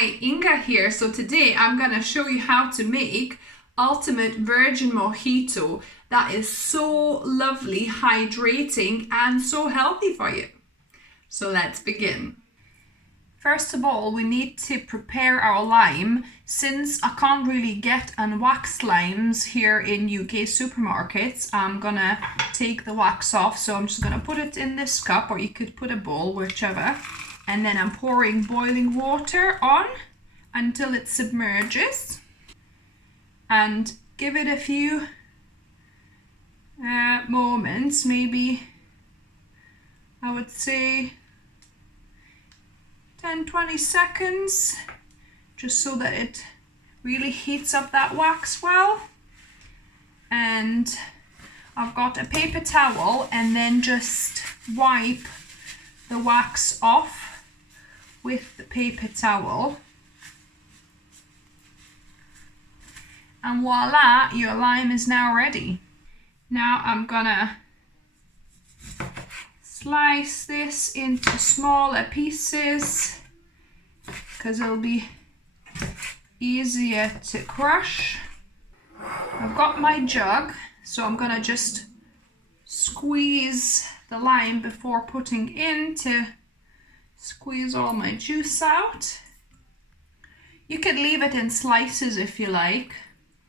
Hi, Inga here. So today I'm going to show you how to make ultimate Virgin Mojito that is so lovely, hydrating and so healthy for you. So let's begin. First of all, we need to prepare our lime. Since I can't really get unwaxed limes here in UK supermarkets, I'm gonna take the wax off. So I'm just gonna put it in this cup, or you could put a bowl, whichever. And then I'm pouring boiling water on until it submerges. And give it a few moments, maybe I would say 10-20 seconds, just so that it really heats up that wax well. And I've got a paper towel, and then just wipe the wax off with the paper towel. And voila, your lime is now ready. Now I'm gonna slice this into smaller pieces because it'll be easier to crush. I've got my jug, so I'm gonna just squeeze the lime before putting in to squeeze all my juice out. You could leave it in slices if you like.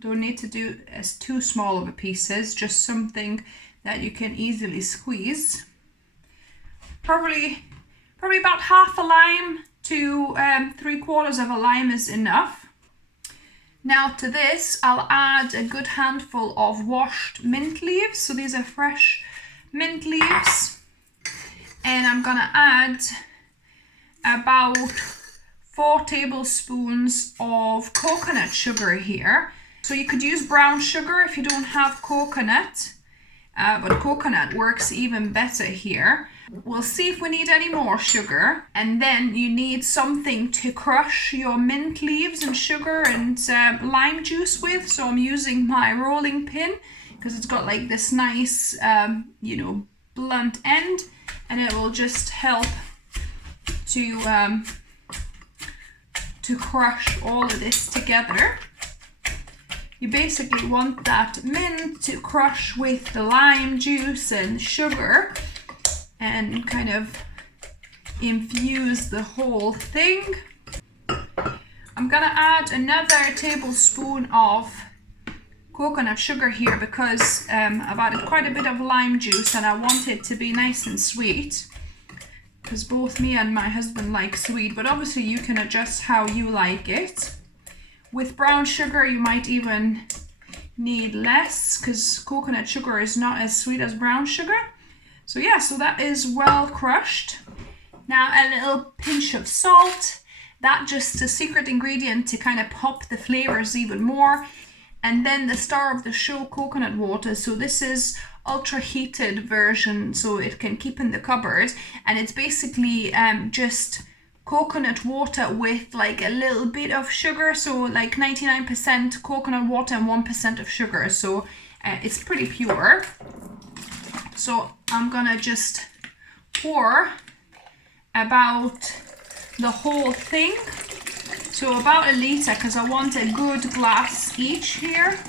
Don't need to do as too small of a pieces, just something that you can easily squeeze. Probably about half a lime to 3/4 of a lime is enough. Now to this, I'll add a good handful of washed mint leaves. So these are fresh mint leaves. And I'm gonna add about 4 tablespoons of coconut sugar here. So you could use brown sugar if you don't have coconut, but coconut works even better here. We'll see if we need any more sugar, and then you need something to crush your mint leaves and sugar and lime juice with. So I'm using my rolling pin because it's got like this nice, blunt end, and it will just help to crush all of this together. You basically want that mint to crush with the lime juice and sugar and kind of infuse the whole thing. I'm gonna add another tablespoon of coconut sugar here because I've added quite a bit of lime juice and I want it to be nice and sweet, because both me and my husband like sweet, but obviously you can adjust how you like it. With brown sugar, you might even need less because coconut sugar is not as sweet as brown sugar. So yeah, so that is well crushed. Now a little pinch of salt, that just a secret ingredient to kind of pop the flavors even more. And then the star of the show, coconut water. So this is ultra heated version, so it can keep in the cupboard, and it's basically just coconut water with like a little bit of sugar, so like 99% coconut water and 1% of sugar, so it's pretty pure. So I'm gonna just pour about the whole thing, so about a litre, because I want a good glass each here.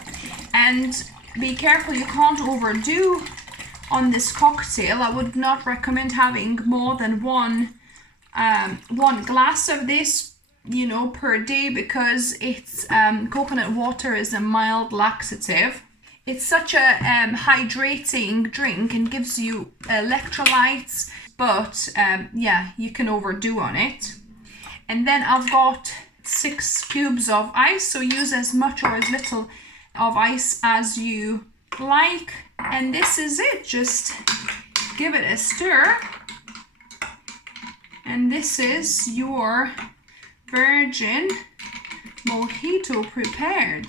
And be careful, you can't overdo on this cocktail. I would not recommend having more than one glass of this, per day, because it's coconut water is a mild laxative. It's such a hydrating drink and gives you electrolytes, but you can overdo on it. And then I've got 6 cubes of ice, so use as much or as little of ice as you like. And this is it, just give it a stir. And this is your Virgin Mojito prepared.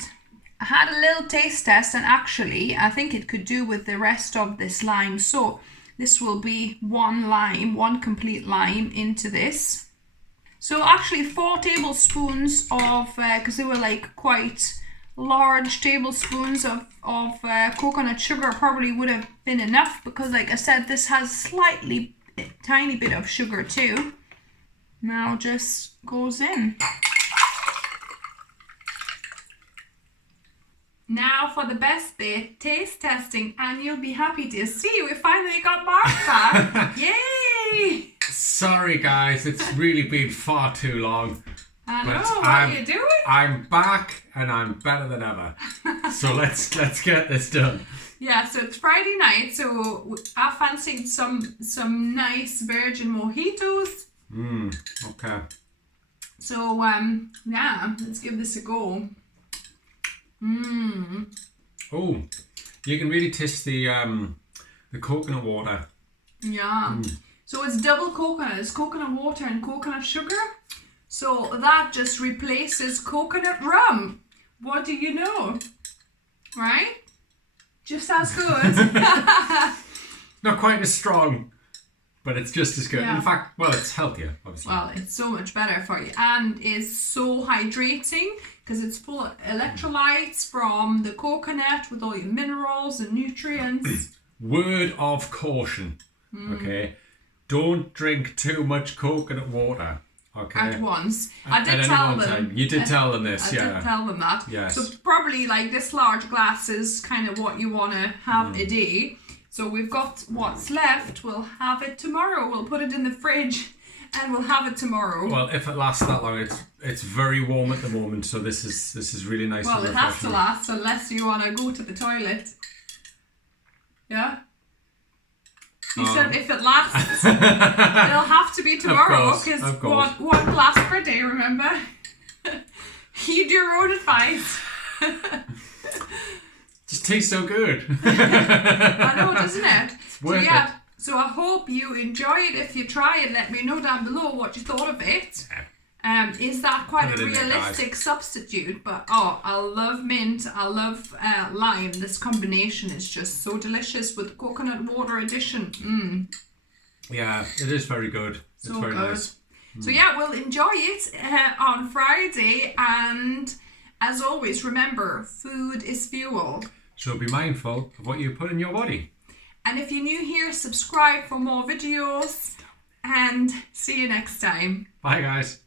I had a little taste test, and actually I think it could do with the rest of this lime. So this will be one complete lime into this. So actually 4 tablespoons of, because they were like quite large tablespoons of coconut sugar probably would have been enough, because like I said, this has tiny bit of sugar too. Now just goes in. Now for the best bit, taste testing, and you'll be happy to see we finally got Mark back. Yay! Sorry guys, it's really been far too long. I know, what are you doing? I'm back and I'm better than ever. So let's get this done. Yeah, so it's Friday night, so I fancied some nice Virgin Mojitos. Okay. So yeah, let's give this a go. Oh, you can really taste the coconut water. Yeah. So it's double coconut. It's coconut water and coconut sugar. So that just replaces coconut rum. What do you know? Right? Just as good. Not quite as strong, but it's just as good. Yeah. In fact, well, it's healthier, obviously. Well, it's so much better for you, and is so hydrating because it's full of electrolytes from the coconut with all your minerals and nutrients. Word of caution, okay? Don't drink too much coconut water, okay? At once. I At did any tell one them. time. You did tell them this, I yeah. did tell them that. Yes. So probably like this large glass is kind of what you want to have a day. So we've got what's left. We'll have it tomorrow. We'll put it in the fridge and we'll have it tomorrow. Well, if it lasts that long, it's very warm at the moment, so this is really nice. Well, and it has to refreshing. last unless you want to go to the toilet. Yeah? You said if it lasts, it'll have to be tomorrow because of course. one glass per day, remember? Heed your own advice. Just tastes so good. I know, doesn't it? worth so yeah, so I hope you enjoy it. If you try it, let me know down below what you thought of it. Is that quite Put a it in there, realistic substitute? But oh, I love mint, I love lime. This combination is just so delicious with coconut water addition. Yeah, it is very good. It's So very good. nice. So yeah, we'll enjoy it on Friday, and as always, remember, food is fuel. So be mindful of what you put in your body. And if you're new here, subscribe for more videos, and see you next time. Bye guys.